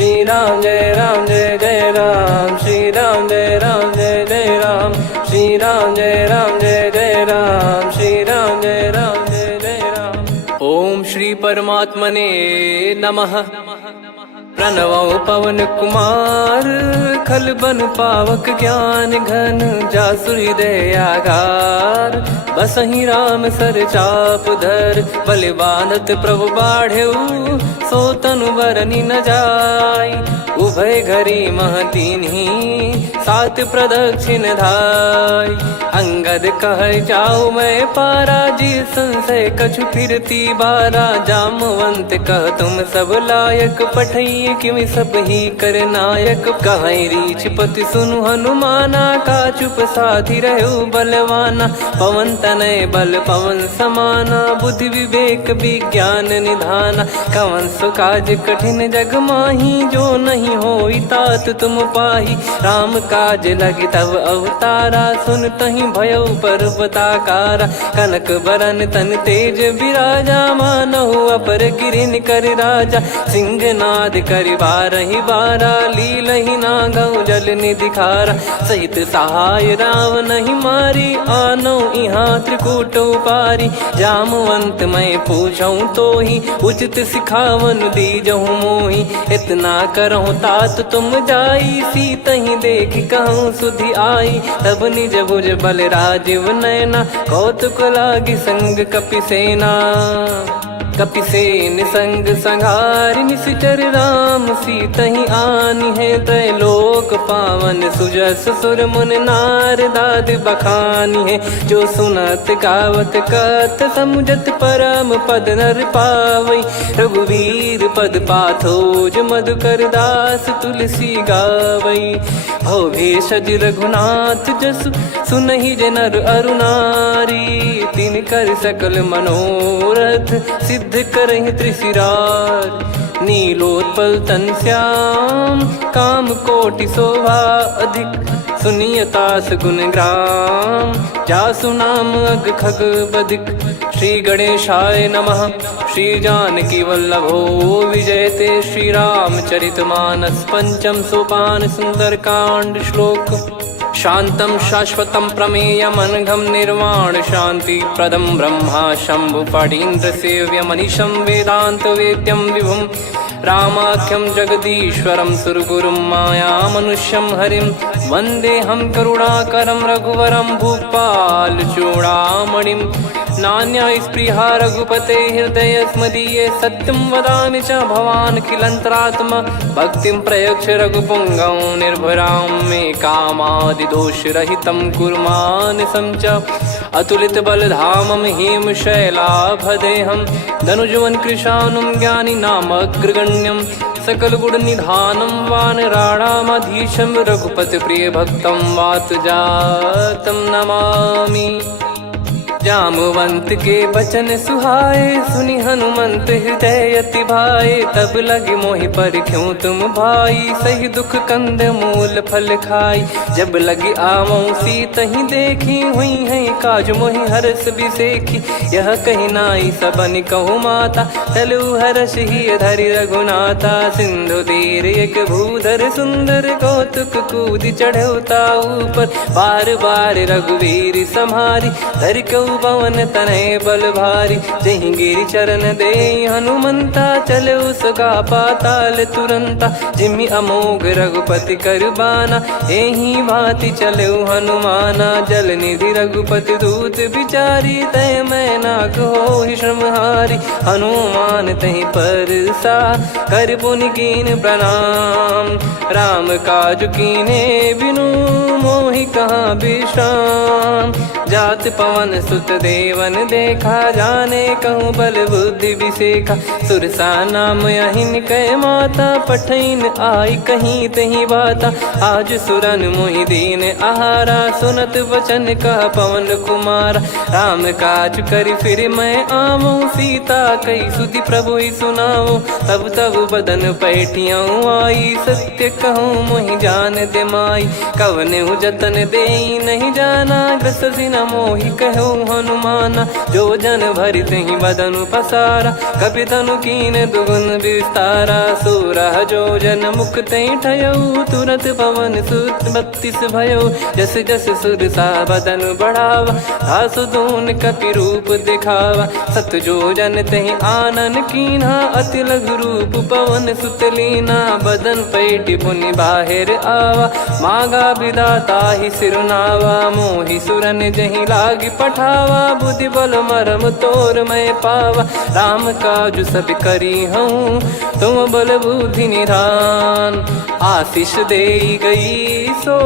श्री राम जय जय राम, श्री राम जय जय राम, श्री राम जय जय राम, श्री राम जय जय राम। ओम श्री परमात्मने नमः। प्रणवो पवन कुमार, खल बन पावक ज्ञान घन, जासु हृदय आगार। बसहि राम सर चाप धर, बल बांधत प्रभु बाढ़ेऊ, सो तनु बरनि न जाय। उभय घरी मह दीन्ही, सात प्रदक्षिण धाय। अंगद कह जाऊ मैं पारा, जी संशय कछु फिरती बारा। जामवंत कह तुम सब लायक, पठई किमि सब ही कर नायक। कहीं रीछ पति सुनु हनुमाना, का चुप साधि रहु बलवाना। पवन तनय बल पवन समाना, बुद्धि विवेक विज्ञान निधाना। कवन सो काज कठिन जग माही, जो नहीं होई तात तुम पाही। राम काज लगी तब अवतारा, सुन तहि भयउ पर्वताकारा। कनक बरन तन तेज बिराजा, मानहु अपर गिरिन कर राजा। सिंहनाद करि बारहि बारा, लीलहि नागौ जल निधि खारा। सहित सहाय रावण ही मारी, आनो इहाँ त्रिकूट उपारी। जामवंत मैं पूछऊँ तो ही, उचित सिखावन दीजहु मोहि। इतना करहु तात तुम जाई, सीतहि देख कहूँ सुधि आई। तब निज भुज बल राजीव नैना, कौतुक लागी संग कपिसेना। कपिसेन संग संहारि, निशिचर राम सीतहि आनि है। त्रैलोक पावन सुजस सुर मुन नार, दाद बखानी है। जो सुनत गावत कथ, समुझत परम पद नर पावई। रघुवीर पद पाथोज, मधुकर दास तुलसी गावई। भव भेषज रघुनाथ जसु, सुनहि जे नर अरु नारी। तिन कर सकल मनोरथ, सिद्ध करहि त्रिशिरार। नीलोत्पल तन श्याम, काम कोटि शोभा अधिक। सुनियतास गुण ग्राम, जासु नाम अग खग बदिक। श्री गणेशाय नमः। श्री जानकी वल्लभो विजयते, श्री रामचरित मानस। पंचम सोपान सुंदरकांड श्लोक। शांतं शाश्वतं प्रमेयमनघं, निर्वाण शांति प्रदं ब्रह्मा शंभु फणीन्द्र सेव्यमनिशं। वेदांत वेद्यं विभुं रामाख्यं जगदीश्वरं, सुरगुरुं माया मनुष्यं हरिं। वन्देऽहं करुणाकरं रघुवरं, भूपाल चूडामणिं। नान्या स्पृहा रघुपते हृदय स्मदीये, सत्यं वदामि च भवान् खिलन्तरात्मा। भक्तिं प्रयच्छ रघुपुङ्गं, निर्भरां मे कामादिदोषरहितं कुर्मानसं च। अतुलित बलधामं हेमशैलाभदेहं, धनुजवन कृशानुं ज्ञानी नामग्रगण्यं। सकल गुण निधानं वानराणामधीशं, रघुपति प्रिय भक्तं वात जातं नमामि। जामवंत के बचन सुहाए, सुनि हनुमंत हृदय अति भाए। तब लगे मोहि परख्यूं तुम भाई, सही दुख कंद मूल फल खाई। जब लगे आवऊं सीतहि देखी, हुई है काज मोहि हरस बिसेखी। यह कही नाई सबन कहु माता, चलु हरष ही धरि रघुनाथा। सिंधु तीर एक भूधर सुंदर, कौतुक कूदि चढ़ौता ऊपर। बार बार रघुवीर सम्हारी, धरि कऊ पवन तनय बल भारी। जहि गिरि चरण दे हनुमंता, चले उसका पाताल तुरंता। जिमि अमोघ रघुपति कर बाना, एहि भांति चले हनुमाना। जल निधि रघुपति दूत बिचारी, तय मैं नाक होहि श्रमहारी। हनुमान तहि परसा, कर पुनि कीन प्रणाम। राम काज कीने बिनु, मोहि कहाँ विश्राम। जात पवन सुत देवन देखा, जाने कहूँ बल बुद्धि विसेखा। सुरसा नाम अहिन कै माता, पठैन आई कहीं तहीं बाता। आज सुरन मोहि दीन आहारा, सुनत वचन कह पवन कुमारा। राम काज करि फिर मैं आवऊं, सीता कई सुधि प्रभु ही सुनाऊं। तब तब बदन पैठियाँ आई, सत्य कहूँ मोहि जान दे माई। कवने जतन दे नहीं जाना, ग्रसि न मोहि कहो हनुमाना। जो जन भरि तहि बदनु पसारा, कपि तनु कीन दुगुन विस्तारा। सोरह जो जन मुख तहि ठयऊ, तुरत पवन सुत 32 भयऊ। जस जस सुर सा बदन बढ़ावा, आसु दून कपि रूप दिखावा। सत जो जन तहि आनन कीन्हा, अति लघु रूप पवन सुत लीना। बदन पैटि पुनि बाहिर आवा, मागा विधाता ही सिरुनावा। मोहि सुरन जहि लागी पठावा, बुद्धि बल मरम तोर मैं पावा। राम काजु सब करी हूँ, तुम बल बुद्धि निधान। आशीष देई गई सो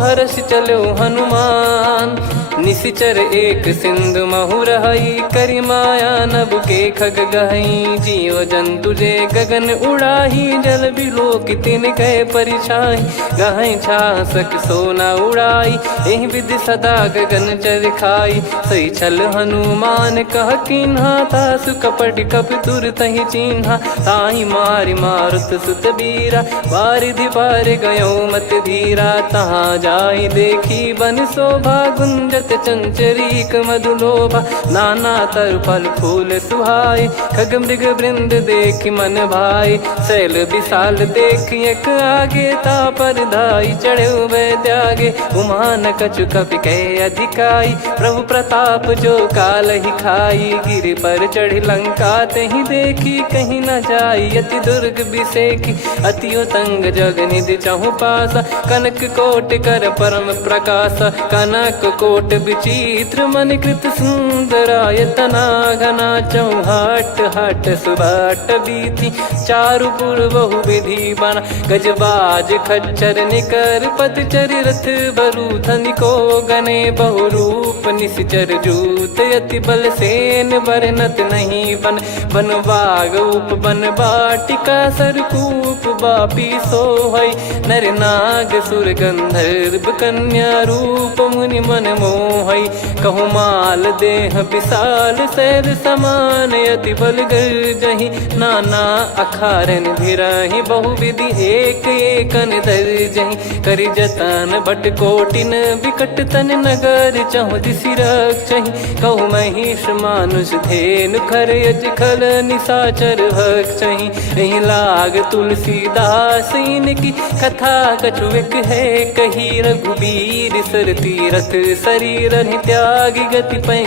हर्ष चलो हनुमान। निशिचर एक सिंधु महु रहई, करि माया नभ के खग गहई। जीव जंतु जे गगन उड़ाही, जल बिलोक तिन कह परिछाई। गहई छासक सोना उड़ाई, एहि विधि सदा गगन चर खाई। सही छल हनुमान कह कीन्हा, तासु कपट कपि तुर तहि चिन्हा। ताहि मारि मारुत सुत बीरा, वारिधि पार गयो मत धीरा। तहाँ जाई देखी बन शोभा, गुंजत चंचरीक मधुलोभा। नाना तर फल फूल सुहाई, खग मृग वृंद देखि मन भाई। शैल विशाल देखि एक आगे, तापर धाई चढ़े वै त्यागे। उमा न कछु कपि कह अधिकाई, प्रभु प्रताप जो काल ही खाई। गिरि पर चढ़ी लंका तहि देखी, कहीं न जाई अति दुर्ग बिसेकी। अति उतंग जग निधि चहु पासा, कनक कोट कर परम प्रकाशा। कनक कोट विचित्र मन कृत सुंदरायतना। घना चौहाट हाट सुबाट बीती, चारुपुर बहु विधि बना। गजबाज खच्चर निकर पतचर, रथ बरु धनिको गने। बहु रूप निशिचर जूत, अति बल सेन बरनत नहीं बन। बन बाग उप बन बाटिका, सरकूप बापी सोहई। नर नाग सुर गंधर्व कन्या, रूप मुनि मन मोहई। कहु माल देह विशाल, शैल समान अति बल गर्जहि। नाना अखारन भिरहि, बहु विधि एक एकन दर्जहि। करि जतन बट कोटिन, विकट तन नगर चहु दिसि रक्षहि। कहु महिष मानुष धेनु, खर यज खल निशाचर भक्षहि। एहि लाग तुलसीदास इनकी, कथा कछु एक है कही। रघुबीर सर तीरथ शरीर, त्यागी गति पै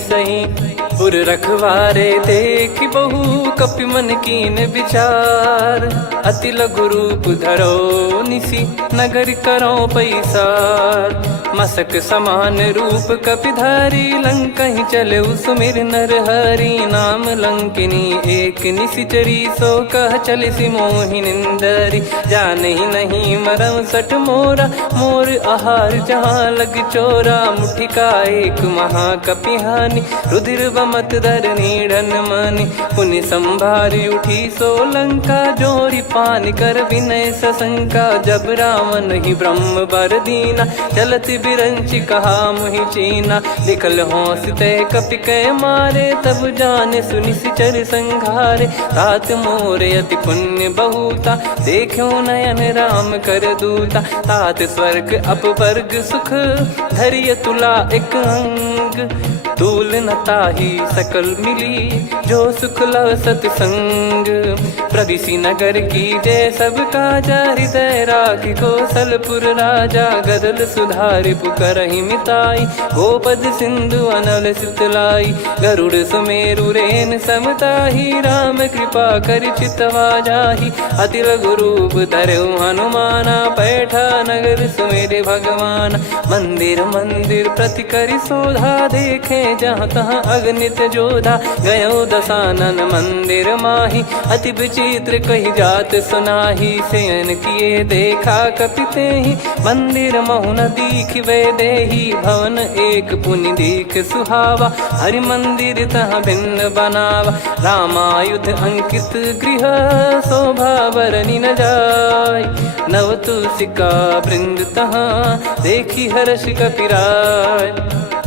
सही। उर रखवारे देखि बहु, कपि मन कीन विचार। अति लघु रूप धरो निसी, नगर करो पैसार। मसक समान रूप कपि धारी, लंकहि चले सुमिर नर हरि। नाम लंकिनी एक निशिचरी, सो कह चलिसि मोहि निंदरी। जानहि नहीं मरम सठ मोरा, मोर आहार जहाँ लग चोरा। मुठिका एक महाकपि हानि, रुधिर बमत धरनी ढन मानि। पुनि संभारी उठी सो लंका, जोरी पान कर विनय सशंका। जब रावण ही ब्रह्म बर दीना, चलति बिरंचि कहा मुहि चीना। लिखल होंस ते कपि कै मारे, तब जाने सुनि सिचर संघारे। तात मोर अति पुण्य बहुता, देखो नयन राम कर दूता। तात स्वर्ग अपवर्ग सुख, धरिय तुला एक अंग। तूल न ताहि सकल मिली, जो सुख लव सतसंग। प्रदिशि नगर की जय सब काजा, हृदय राखि कौशलपुर राजा। गदल सुधारि पुकारहि मिताई, गोपद सिंधु अनल सितलाई। गरुड़ सुमेरु रेन समताहि, राम कृपा करि चितवा जाहि। अति लघु रूप धरऊ हनुमाना, पैठा नगर सुमेरे भगवान। मंदिर मंदिर प्रति करि शोधा, देखे जहाँ तहाँ अगणित जोधा। गयो दशानन मंदिर माही, अति विचित्र कही जात सुनाही। शयन किए देखा कपि तेहि, मंदिर महु न दीख वे देही। भवन एक पुनि दीख सुहावा, हरि मंदिर तहाँ भिन्न बनावा। रामायुध अंकित गृह, शोभा बरनि न जाय। नव तुलसी का वृंद तहाँ, देखी हर्ष कपिराय।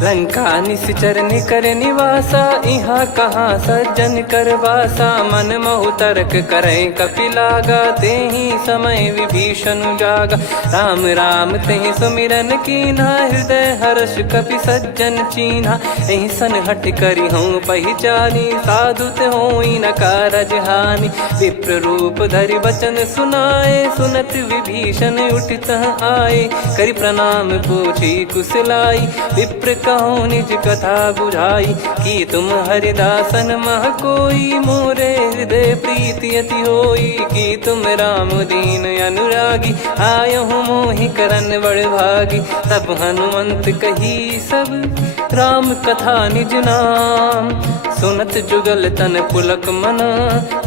लंका निश्चर निकर निवासा, इहाँ कहाँ सज्जन कर वासा। मन महु तर्क करें कपिलागा, तेहि समय विभीषण जागा। राम राम तेहि सुमिरन कीन्हा, हृदय हर्ष कपि सज्जन चीन्हा। एहि सन हट करी हूँ पहिचानी, साधु ते होई न कारज हानि। विप्र रूप धरि बचन सुनाए, सुनत विभीषण उठित आए। करि प्रणाम पूछी कुशलाई, विप्र कहो निज कथा बुझाई। कि तुम हरिदासन मह कोई, मोरे हृदय प्रीति अति होई। कि तुम राम दीन अनुरागी, आयहु मोहि करन बड़ भागी। तब हनुमंत कही सब राम कथा निज नाम, सुनत जुगल तन पुलक मना,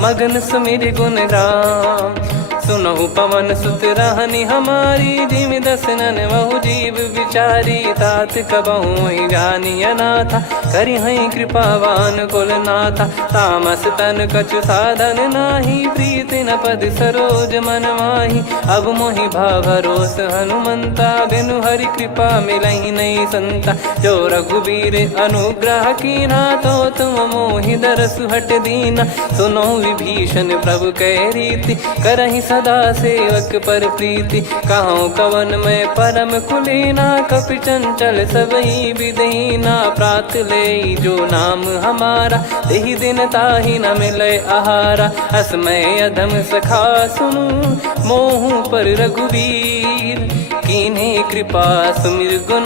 मगन सुमिर गुण राम। सुनहु पवन सुत रहनी हमारी, जिमि दसनन महु जीव विचारी। तात कबहु ही जानी अनाथा, करि हई कृपावान कुल नाथा। तामस तन कछु साधन नाही, प्रीति न पद सरोज मन माही। अब मोहि भाव भरोस हनुमंता, बिनु हरि कृपा मिलहि नहीं संता। जो रघुबीर अनुग्रह कीना, तो तुम मोहि दरसु हट दीना। सुनो विभीषण प्रभु कह रीति, करहि सदा सेवक पर प्रीति। कहूँ कवन में परम कुलीना, कपि चंचल सबई विदहीना। प्रात ले जो नाम हमारा, तेहि दिन ताहि न मिले आहारा। असमय अधम सखा सुनु, मोहु पर रघुवीर। कीन्हे कृपा सुमिर गुण,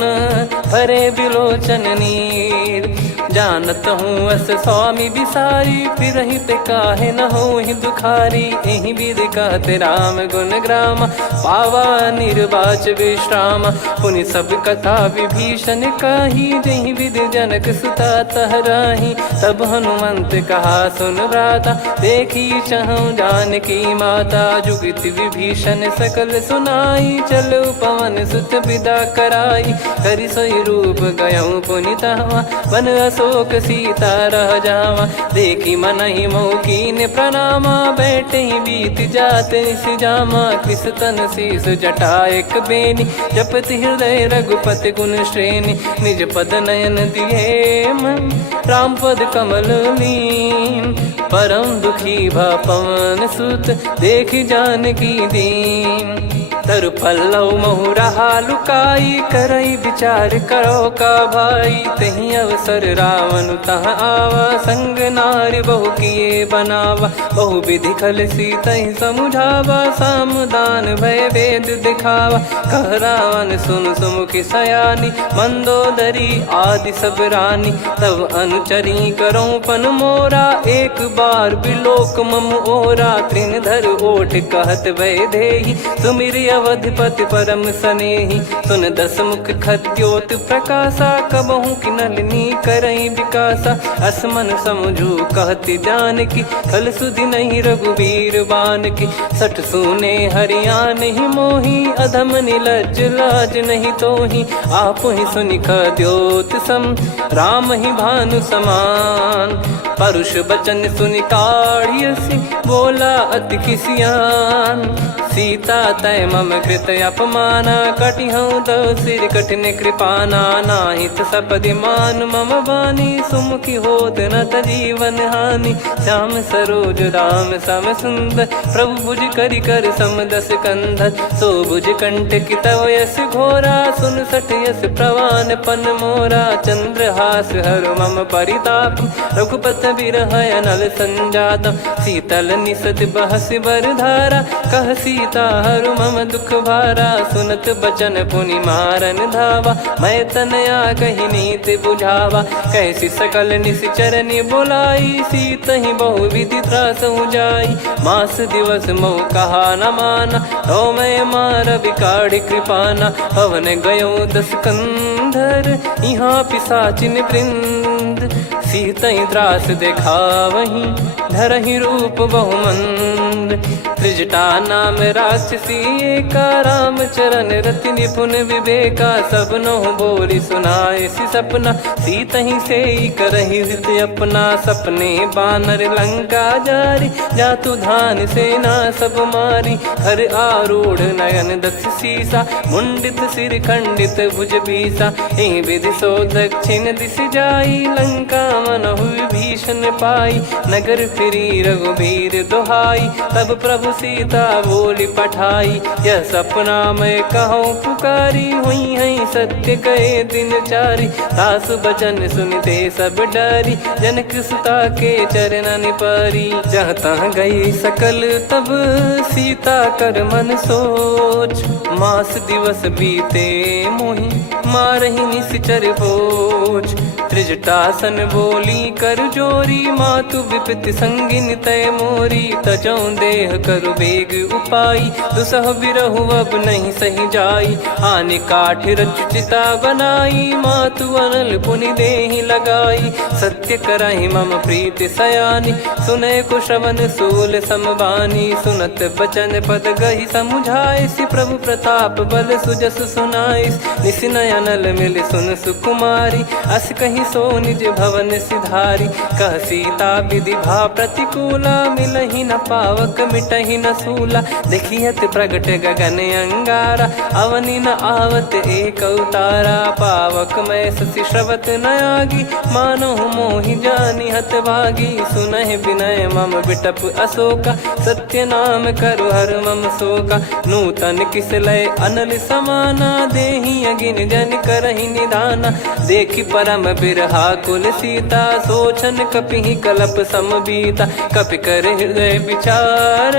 भरे बिलोचन नीर। जानत हूँ अस स्वामी बिसारी, फिरहित काहे न होहि दुखारी। एहि विधि कहते राम गुण ग्राम, पावा निर्वाच विश्राम। पुनि सब कथा विभीषण काही, जहि विधि जनक सुता तहराही। तब हनुमंत कहा सुन भ्राता, देखी चहु जानकी माता। जुगित विभीषण सकल सुनाई, चलो पवन सुत विदा कराई। करि सोई रूप गयऊँ पुनितवा, बन अशोक सीता रह जावा। देखी मनहि मोह कीन्ह प्रणामा, बैठे ही बीत जात निस जामा। कृस तन शीस जटा एक बेनी, जपति हृदय रघुपति गुण श्रेणी। निज पद नयन दिए मन, राम पद कमल लीन। परम दुखी भा पवन सुत, देखि जानकी दीन। तरु पल्लव महु रहा लुकाई, करई विचार करो का भाई। तही अवसर रावण तहाँ आवा, संग नारी बहु किए बनावा। बहु विधि खल सीतहि समुझावा, सामदान भय वेद दिखावा। कह रावण सुन सुमुखी सयानी, मंदोदरी आदि सब रानी। तब अनुचरी करो पन मोरा, एक बार बिलोक मम ओरा। तृण धर ओठ कहत भय देहि, सुमिरि अवधिपति परम सनेहि। सुन दस मुख खद्योत प्रकाशा, कबहु कि नलिनी करई विकासा। असमन समझू कहति जानकी, खल सुधि नहीं रघुबीर बानकी। सठ सूने हरियाण ही मोही, अधम निलज्ज लाज नहीं तोही। आप ही सुनि खद्योत सम, राम ही भानु समान। परुष बचन सुनि काढ़ियसि, बोला अति किसियान। सीता तय मम कृत अपमाना, कटिहऊँ तो सिर कठिन कृपाना। नाहित सपदि मान मम बानी, सुमुखी होत न जीवन हानि। श्याम सरोज राम सम सुंदर, प्रभु भुज करि कर सम दस कंधर। सो भुज कंठ की तव यस घोरा, सुन सठ यस प्रवान पन मोरा। चंद्रहास हर मम परिताप, रघुपत बिरह अनल संजात। शीतल निसत बहस बर धारा, कह सीता हरु मम दुख भारा। सुनत बचन पुनि मारन धावा, मैं तनया कही नीति बुझावा। कैसी सकल निश्चरनि बुलाई, सीतहि बहु विधि त्रासहु जाई। मास दिवस मोह कहा न माना, तो मैं मार बिकाढ़ कृपाना। हवन गयो दस कंधर, यहाँ पिशाचिन वृंद। सीतहि त्रास देखावहीं, धरहि रूप बहुमंद। त्रिजटा नाम राक्षसी का राम चरण रति निपुण विवेका सबनो बोली सुनाए सी सपना सीत ही से करही हित अपना सपने बानर लंका जारी जातु धान सेना सब मारी हर आरूढ़ नयन दक्ष सीसा मुंडित सिर खंडित भुज बीसा एहि विधि सो दक्षिण दिश जाई लंका मनहु भीषण पाई नगर फिरी रघुबीर दोहाई तब प्रभु सीता बोली पठाई यह सपना मैं कहूँ पुकारी हुई है सत्य कहे दिन चारी सासु बचन सुनते सब डरी जनक सुता के चरण परी जहाँ तहाँ गई सकल तब सीता कर मन सोच मास दिवस बीते मोहि मारहि निश्चर बोझ त्रिजटासन बोली कर जोरी मातु विपति संगिन तय मोरी तजौ देह करु बेग उपाई दुसह बिरहु अब नहीं सही जाई आने काठ रचिता बनाई मातु अनल पुनि देहि लगाई सत्य कराई मम प्रीति सयानी सुने को श्रवण सूल समबानी सुनत बचन पद गही समुझाए सि प्रभु प्रताप बल सुजस सुनाइस निस नयनल मिल सुन सुकुमारी अस कहीं सो निज भवन सिधारी कह सीता विधि भा प्रतिकूला मिलहि न पावक मिटहि न सूला देखियत प्रगट गगन अंगारा अवनि न आवत एक अवतारा पावक मैं ससि श्रवत न आगी मानो मोहि जानि हत भागी सुनहि विनय मम बिटप अशोका सत्य नाम करु हर मम शोका नूतन किस लय अनल समाना देहि अगिन जन करहि निदाना देखि परम बिरहा कुल सीता सोचन कपि कलप समबीता कपि कर हृदय विचार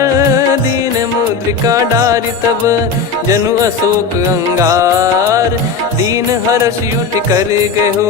दीन मुद्रिका डारि तब जनु अशोक अंगार दीन हर्ष युट कर गहु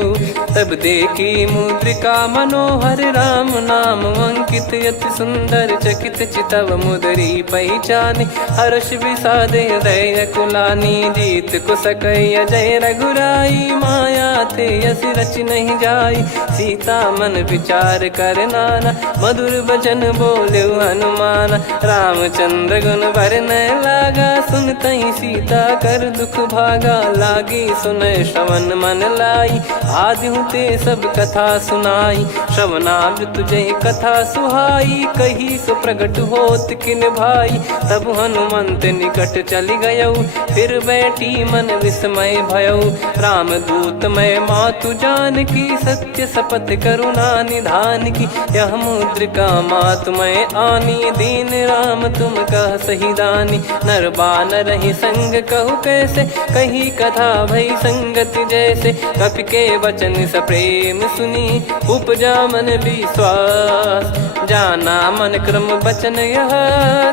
तब देखी मुद्रिका मनोहर राम नाम अंकित यति सुंदर चकित चितव मुदरी पहचानी हर्ष विषाद हृदय कुलानी जीत को सकय जय रघुराई माया थे यस रच नहीं जाई सीता मन विचार कर नाना मधुर वचन बोले हनुमान रामचंद्र गुण भरन लागा सुनते सीता कर दुख भागा लागी सुनय श्रवण मन लाई आदि ते सब कथा सुनाई श्रवणाब तुझे कथा सुहाई कही सो प्रगट होत किन भाई तब हनुमंत निकट चली गयऊ फिर बैठी मन विस्मय भयऊ राम दूत मैं मातु जान की सत्य शपथ करुणा निधान की यह मुद्रिका मातु मैं आनी दीन राम तुम कह सही दानी नर बानर ही संग कहु कैसे कही कथा भई संगत जैसे कपि के वचन सप्रेम सुनी उपजा मन विश्वास जाना मन क्रम बचन यह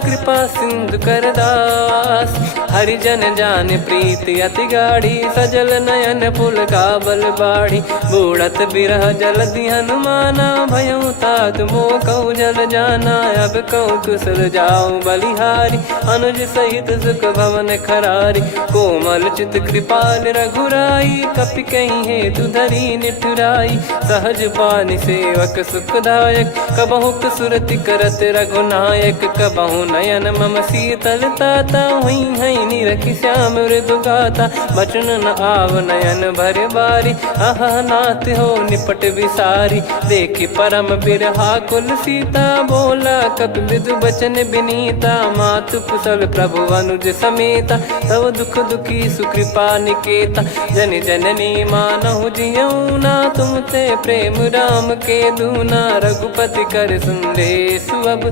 कृपा सिंधु कर दास हरिजन जान प्रीति अति गाढ़ी सजल नयन पुल का बल बाढ़ी बूढ़त बिरह जल हनुमाना भयऊ तात मो कऊ जल जाना अब कऊ कुशल जाऊं बलिहारी अनुज सहित सुख भवन खरारी कोमल चित कृपाल रघुराई कपि कहीं हेतु धरी निठुराई सहज पानि सेवक सुखदायक कबहु सुरति करत रघुनायक कबहु नयन मम शीतल ताता हुई है निरखि श्याम मृदु गाता बचन न आव नयन भर बारी अह नाथ हो निपट विसारी देखि परम बिरहा कुल सीता बोला कपि मृदु बचन विनीता मातु कुशल प्रभु अनुज समेता तव दुख दुखी सुकृपा निकेता जन जननी मानहु जियऊ ना तुम ते प्रेम राम के दूना रघुपति कर सुंदेशु अब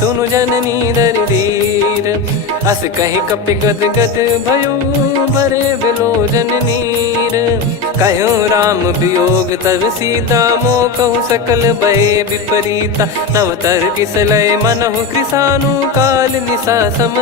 सुनु जननी दर धीर अस कहि कपि गद गद भयो भरे बिलोचन नीर कहो राम वियोग तब सीता मोह कहु सकल भय विपरीता नवतर किसलय मनहु कृसानु काल निशा सम